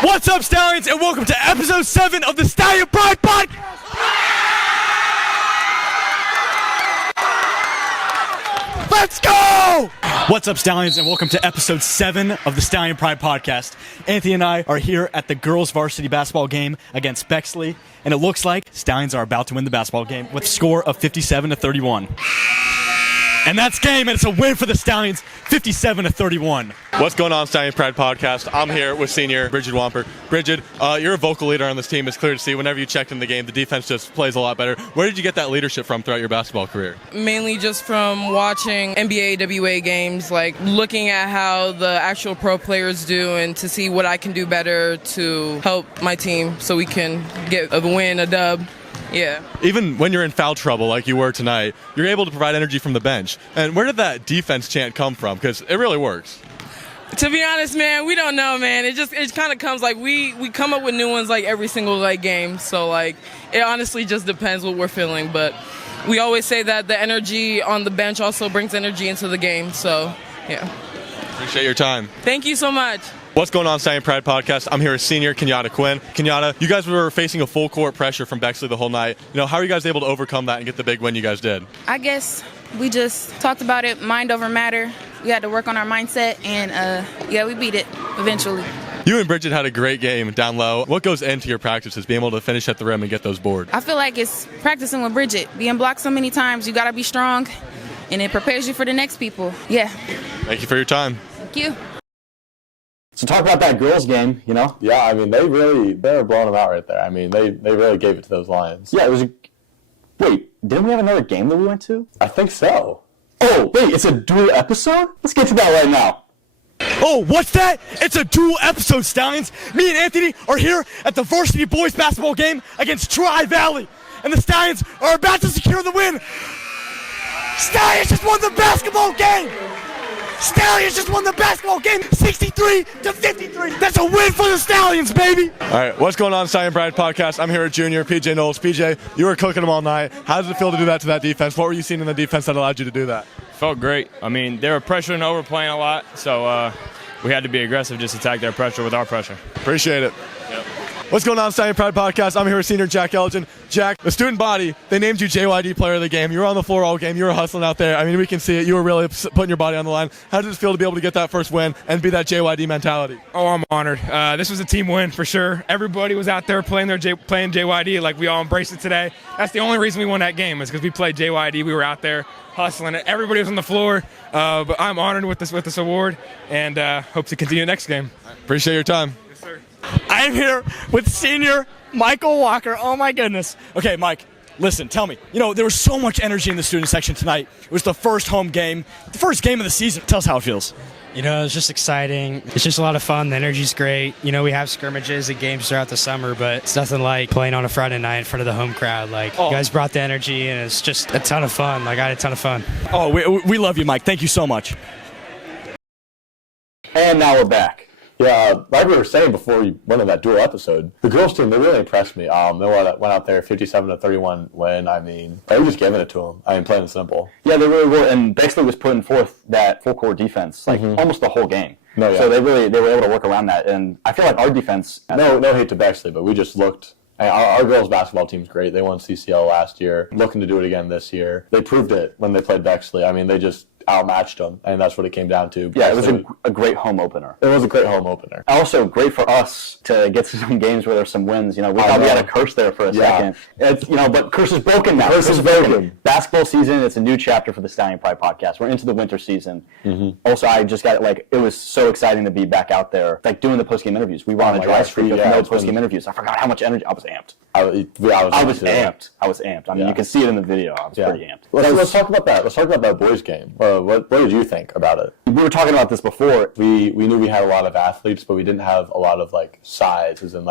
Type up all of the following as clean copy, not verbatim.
What's up, Stallions, and welcome to episode 7 of the Stallion Pride Podcast! Let's go! What's up, Stallions, and welcome to episode 7 of the Stallion Pride Podcast. Anthony and I are here at the girls' varsity basketball game against Bexley, and it looks like Stallions are about to win the basketball game with a score of 57-31. And that's game, and it's a win for the Stallions, 57-31. What's going on, Stallion Pride Podcast? I'm here with senior Bridget Wamper. Bridget, you're a vocal leader on this team. It's clear to see whenever you checked in the game, the defense just plays a lot better. Where did you get that leadership from throughout your basketball career? Mainly just from watching NBA, WA games, like looking at how the actual pro players do and to see what I can do better to help my team so we can get a win, a dub. Yeah. Even when you're in foul trouble like you were tonight, you're able to provide energy from the bench. And where did that defense chant come from? Because it really works. To be honest, man, we don't know, man. It kind of comes like we come up with new ones like every single game. So like it honestly just depends what we're feeling. But we always say that the energy on the bench also brings energy into the game. So yeah. Appreciate your time. Thank you so much. What's going on, Stallion Pride Podcast? I'm here with senior Kenyatta Quinn. Kenyatta, you guys were facing a full court pressure from Bexley the whole night. How are you guys able to overcome that and get the big win you guys did? I guess we just talked about it, mind over matter. We had to work on our mindset, and we beat it eventually. You and Bridget had a great game down low. What goes into your practices, being able to finish at the rim and get those boards? I feel like it's practicing with Bridget. Being blocked so many times, you got to be strong, and it prepares you for the next people. Yeah. Thank you for your time. Thank you. So talk about that girls game, Yeah, I mean, they were blowing them out right there. I mean, they really gave it to those Lions. Yeah, wait, didn't we have another game that we went to? I think so. Oh, wait, it's a dual episode? Let's get to that right now. Oh, what's that? It's a dual episode, Stallions. Me and Anthony are here at the varsity boys basketball game against Tri-Valley, and the Stallions are about to secure the win. Stallions just won the basketball game! Stallions just won the basketball game 63-53. That's a win for the Stallions, baby. All right, what's going on, Stallion Pride Podcast? I'm here with junior PJ Knowles. PJ, you were cooking them all night. How does it feel to do that to that defense? What were you seeing in the defense that allowed you to do that? Felt great. I mean, they were pressuring, overplaying a lot, so we had to be aggressive, just attack their pressure with our pressure. Appreciate it. Yep. What's going on, Stallion Pride Podcast? I'm here with senior Jack Elgin. Jack, the student body, they named you JYD Player of the Game. You were on the floor all game. You were hustling out there. I mean, we can see it. You were really putting your body on the line. How does it feel to be able to get that first win and be that JYD mentality? Oh, I'm honored. This was a team win for sure. Everybody was out there playing playing JYD like we all embraced it today. That's the only reason we won that game is because we played JYD. We were out there hustling it. Everybody was on the floor. But I'm honored with this award and hope to continue next game. Appreciate your time. Yes, sir. I am here with senior Michael Walker. Oh, my goodness. Okay, Mike, listen, tell me. There was so much energy in the student section tonight. It was the first home game, the first game of the season. Tell us how it feels. It's just exciting. It's just a lot of fun. The energy's great. We have scrimmages and games throughout the summer, but it's nothing like playing on a Friday night in front of the home crowd. You guys brought the energy, and it's just a ton of fun. I had a ton of fun. Oh, we love you, Mike. Thank you so much. And now we're back. Yeah, like we were saying before we went on that dual episode, the girls team, they really impressed me. They went out there 57-31 win. I mean, they were just giving it to them. I mean, plain and simple. Yeah, they really were. And Bexley was putting forth that full court defense, almost the whole game. No, yeah. So they were able to work around that. And I feel like our defense... No hate to Bexley, but we just looked... Our girls' basketball team's great. They won CCL last year. Looking to do it again this year. They proved it when they played Bexley. I mean, they just outmatched them, and that's what it came down to. Yeah, it was a great home opener. It was a great home opener. Also, great for us to get to some games where there's some wins. We thought we had a curse there for a second. It's, but curse is broken now. Curse is broken. Basketball season, it's a new chapter for the Stallion Pride Podcast. We're into the winter season. Mm-hmm. Also, I just got, it was so exciting to be back out there, doing the post-game interviews. We were on a dry streak of no post-game interviews. I forgot how much energy. I was amped. I was amped. I mean, you can see it in the video. I was pretty amped. Let's talk about that. Let's talk about that boys' game. What did you think about it? We were talking about this before. We knew we had a lot of athletes, but we didn't have a lot of size, as in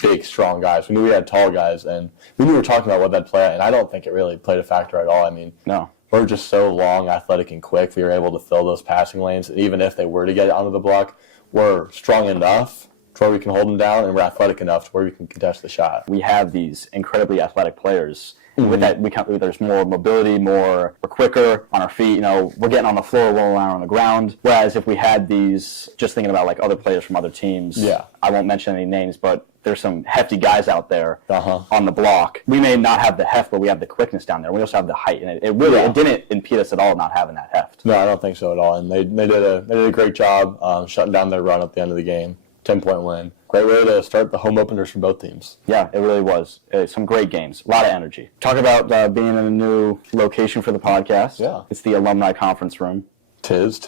big, strong guys. We knew we had tall guys, and we knew we were talking about what that'd play at, and I don't think it really played a factor at all. I mean, no. We're just so long, athletic, and quick. We were able to fill those passing lanes, and even if they were to get onto the block, we're strong enough to where we can hold them down, and we're athletic enough to where we can contest the shot. We have these incredibly athletic players With that, there's more mobility, we're quicker on our feet. You know, we're getting on the floor, rolling around on the ground. Whereas if we had these, just thinking about like other players from other teams, I won't mention any names, but there's some hefty guys out there on the block. We may not have the heft, but we have the quickness down there. We also have the height, and it really it didn't impede us at all not having that heft. No, I don't think so at all. And they did a great job shutting down their run at the end of the game. 10-point win. Great way to start the home openers from both teams. Yeah, it really was. Some great games. A lot of energy. Talk about being in a new location for the podcast. Yeah. It's the alumni conference room. Tis.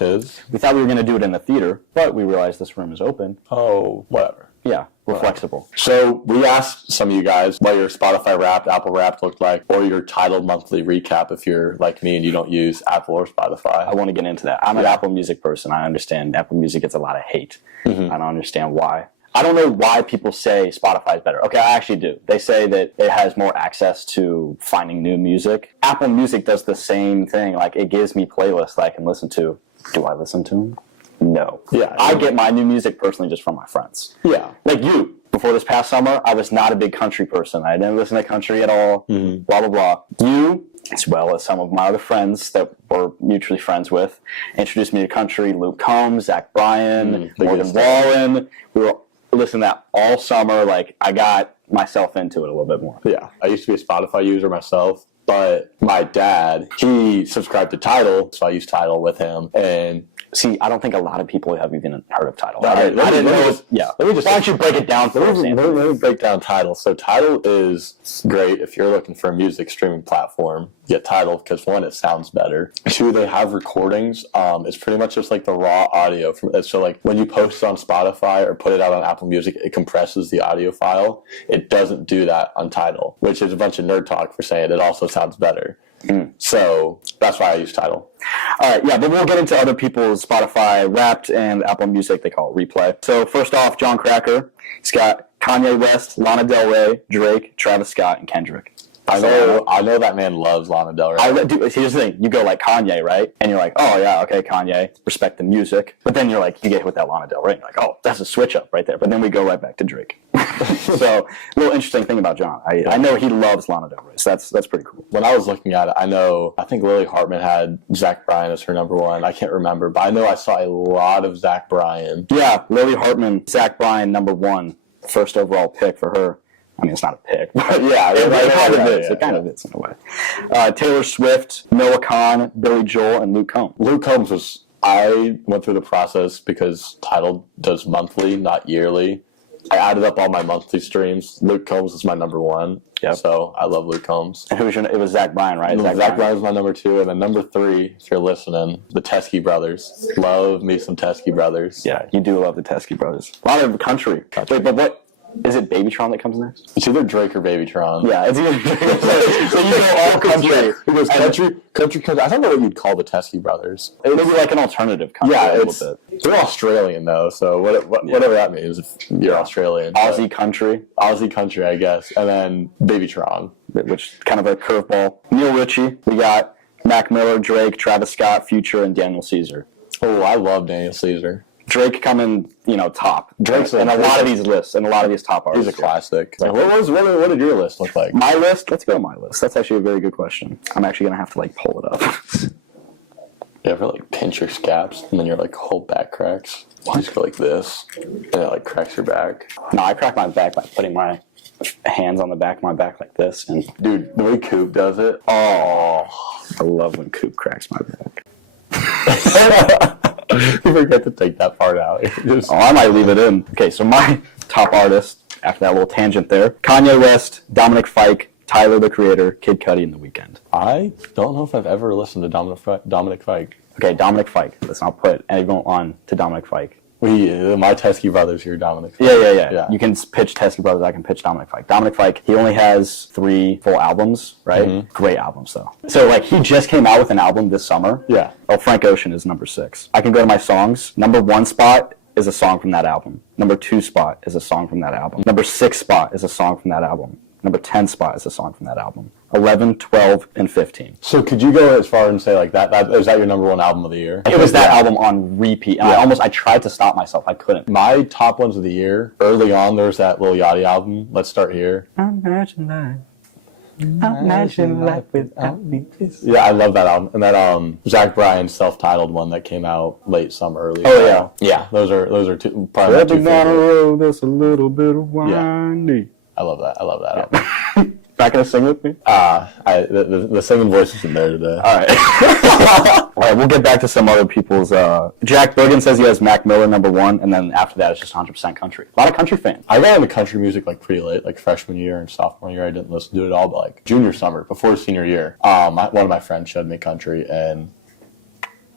We thought we were going to do it in the theater, but we realized this room is open. Oh, whatever. Yeah, we're flexible. So we asked some of you guys what your Spotify Wrapped, Apple Wrapped looked like, or your titled monthly recap if you're like me and you don't use Apple or Spotify. I want to get into that. I'm an Apple Music person. I understand Apple Music gets a lot of hate. I don't understand why. I don't know why people say Spotify is better. Okay, I actually do. They say that it has more access to finding new music. Apple Music does the same thing. Like, it gives me playlists that I can listen to. Do I listen to them? No. Yeah. I get my new music personally just from my friends. Yeah. Like you. Before this past summer, I was not a big country person. I didn't listen to country at all. Blah, blah, blah. You, as well as some of my other friends that we're mutually friends with, introduced me to country. Luke Combs, Zach Bryan, Morgan Wallen. We were listening to that all summer. Like, I got myself into it a little bit more. Yeah. I used to be a Spotify user myself, but my dad, he subscribed to Tidal, so I used Tidal with him. And see, I don't think a lot of people have even heard of Tidal. I didn't know. Let me just. Why don't you break it down for us? Let me break down Tidal. So Tidal is great if you're looking for a music streaming platform. Get Tidal because one, it sounds better. Two, they have recordings. It's pretty much just like the raw audio from it. So like when you post it on Spotify or put it out on Apple Music, it compresses the audio file. It doesn't do that on Tidal, which is a bunch of nerd talk for saying it also sounds better. So that's why I use Tidal. All right, yeah, but we'll get into other people's Spotify Wrapped and Apple Music. They call it Replay. So first off, John Cracker. He's got Kanye West, Lana Del Rey, Drake, Travis Scott, and Kendrick. I know that man loves Lana Del Rey. Dude, here's the thing. You go like Kanye, right? And you're like, oh, yeah, okay, Kanye. Respect the music. But then you're like, you get hit with that Lana Del Rey. And you're like, oh, that's a switch up right there. But then we go right back to Drake. So, a little interesting thing about John. I know he loves Lana Del Rey. So that's pretty cool. When I was looking at it, I think Lily Hartman had Zach Bryan as her number one. I can't remember. But I know I saw a lot of Zach Bryan. Yeah, Lily Hartman, Zach Bryan, number one. First overall pick for her. I mean, it's not a pick, but yeah, it kind of is. It kind of is in a way. Taylor Swift, Noah Kahan, Billy Joel, and Luke Combs. Luke Combs I went through the process because Tidal does monthly, not yearly. I added up all my monthly streams. Luke Combs is my number one. Yep. So I love Luke Combs. And it was Zach Bryan, right? Zach Bryan was my number two. And then number three, if you're listening, the Teskey Brothers. Love me some Teskey Brothers. Yeah, you do love the Teskey Brothers. A lot of country. Wait, but what? Is it Babytron that comes next? It's either Drake or Babytron. Yeah, it's either Drake. So you go all country. It goes country. I don't know what you'd call the Teskey Brothers. It would be like an alternative country. Yeah, they're Australian though, so whatever that means if you're Australian. Aussie country, I guess, and then Babytron, which kind of a curveball. Neil Richie. We got Mac Miller, Drake, Travis Scott, Future, and Daniel Caesar. Oh, I love Daniel Caesar. Drake coming, top. Drake's in a lot of these lists, and a lot of these top artists. He's a classic. Like, what did your list look like? My list? Let's go to my list. That's actually a very good question. I'm actually going to have to, pull it up. You ever, pinch your scaps, and then your, whole back cracks? You just go like this, and it, cracks your back. No, I crack my back by putting my hands on the back of my back like this. And dude, the way Coop does it, I love when Coop cracks my back. You forget to take that part out. I might leave it in. Okay, so my top artists, after that little tangent there, Kanye West, Dominic Fike, Tyler, the Creator, Kid Cudi, and The Weeknd. I don't know if I've ever listened to Dominic Fike. Okay, Dominic Fike. Listen, I'll put everyone on to Dominic Fike. My Teskey Brothers here, Dominic Fike. Yeah. You can pitch Teskey Brothers, I can pitch Dominic Fike. Dominic Fike, he only has 3 full albums, right? Mm-hmm. Great albums, though. So, he just came out with an album this summer. Yeah. Oh, Frank Ocean is number 6. I can go to my songs. Number 1 spot is a song from that album. Number 2 spot is a song from that album. Number 6 spot is a song from that album. Number 10 spot is a song from that album. 11, 12, and 15. So could you go as far and say that is that your number 1 album of the year? It was that album on repeat. And I tried to stop myself. I couldn't. My top ones of the year, early on, there was that Lil Yachty album, Let's Start Here. Imagine that. Imagine life without me. Yeah, I love that album. And that Zach Bryan's self-titled one that came out late summer, early. Oh yeah, yeah. Those are two probably my two down a favorite. road that's a little bit of windy. I love that. I love that album. Not gonna sing with me? The singing voice isn't there today. All right. All right, we'll get back to some other people's. Jack Bergen says he has Mac Miller #1, and then after that it's just 100% country. A lot of country fans. I got into country music like pretty late, like freshman year and sophomore year. I didn't listen to it all, but like junior summer, before senior year, one of my friends showed me country and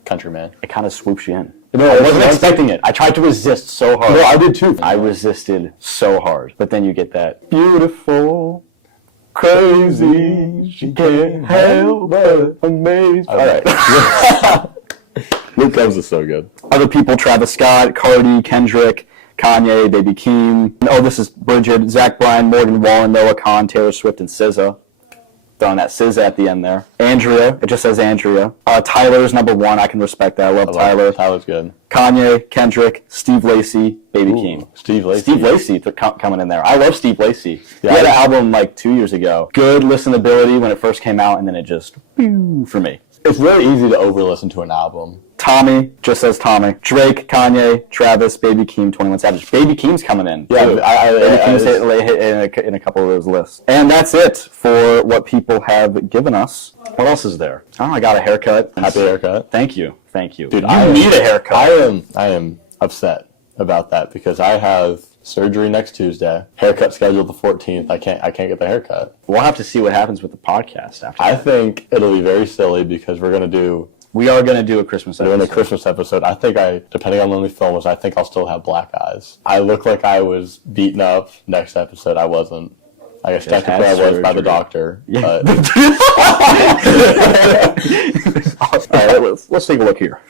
country, man. It kind of swoops you in. No, I wasn't expecting it. I tried to resist so hard. No, I did too. I resisted so hard. But then you get that beautiful, crazy, she can't help but amaze. All right. Luke Combs is so good. Other people, Travis Scott, Cardi, Kendrick, Kanye, Baby Keem. Oh, this is Bridget, Zach Bryan, Morgan Wallen, Noah Khan, Taylor Swift, and SZA. Throwing that SZA at the end there. Andrea, it just says Andrea. Tyler's #1. I can respect that. I love Tyler. Tyler's good. Kanye, Kendrick, Steve Lacy, Baby Keem. Steve Lacy. Steve Lacy coming in there. I love Steve Lacy. Yeah, he had an album like 2 years ago. Good listenability when it first came out, and then it just, for me. It's really easy to over-listen to an album. Tommy, just says Tommy. Drake, Kanye, Travis, Baby Keem, 21 Savage. Baby Keem's coming in. Yeah, Baby Keem's hit in a couple of those lists. And that's it for what people have given us. What else is there? Oh, I got a haircut. Happy haircut. Thank you. Dude, you need a haircut. I am upset about that because I have surgery next Tuesday. Haircut scheduled the 14th. I can't get the haircut. We'll have to see what happens with the podcast after. I think it'll be very silly because we are going to do a Christmas episode. Doing a Christmas episode. I think depending on when we film this, I think I'll still have black eyes. I look like I was beaten up. Next episode, I wasn't. I guess technically I was by the doctor. Yeah. But all right, let's take a look here.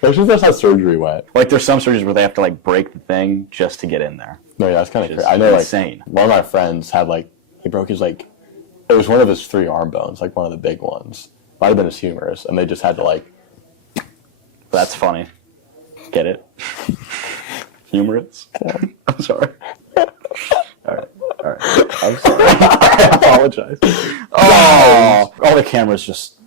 That's how surgery went. Like, there's some surgeries where they have to like break the thing just to get in there. No, yeah, that's kind of crazy. I know, insane. Like one of my friends had he broke his it was one of his 3 arm bones, like one of the big ones. Might have been his humerus, and they just had to That's funny. Get it? Humerus? I'm sorry. All right. I'm sorry. I apologize. Oh, all the cameras just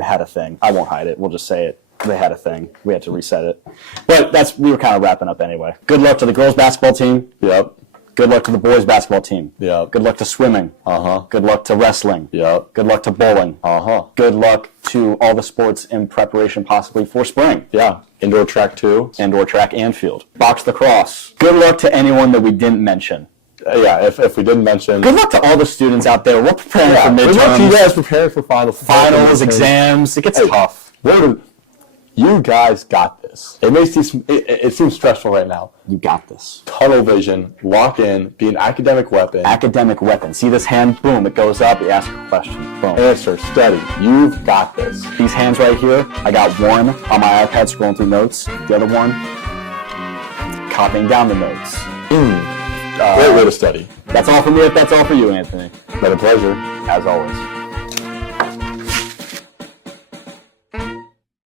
had a thing. I won't hide it. We'll just say it. They had a thing. We had to reset it. But we were kind of wrapping up anyway. Good luck to the girls basketball team. Yep. Good luck to the boys basketball team. Yep. Good luck to swimming. Uh-huh. Good luck to wrestling. Yep. Good luck to bowling. Uh-huh. Good luck to all the sports in preparation possibly for spring. Yeah. Indoor track 2. Indoor track and field. Box lacrosse. Good luck to anyone that we didn't mention. Yeah, if we didn't mention... Good luck to all the students out there. We're preparing for midterms. Good luck to you guys preparing for finals, exams. It gets tough. You guys got this. It seems stressful right now. You got this. Tunnel vision, lock in, be an academic weapon. Academic weapon. See this hand? Boom, it goes up. You ask a question. Boom. Answer, study. You've got this. These hands right here, I got one on my iPad scrolling through notes. The other one, copying down the notes. Great way to study. That's all for me. If that's all for you, Anthony. Been a pleasure. As always.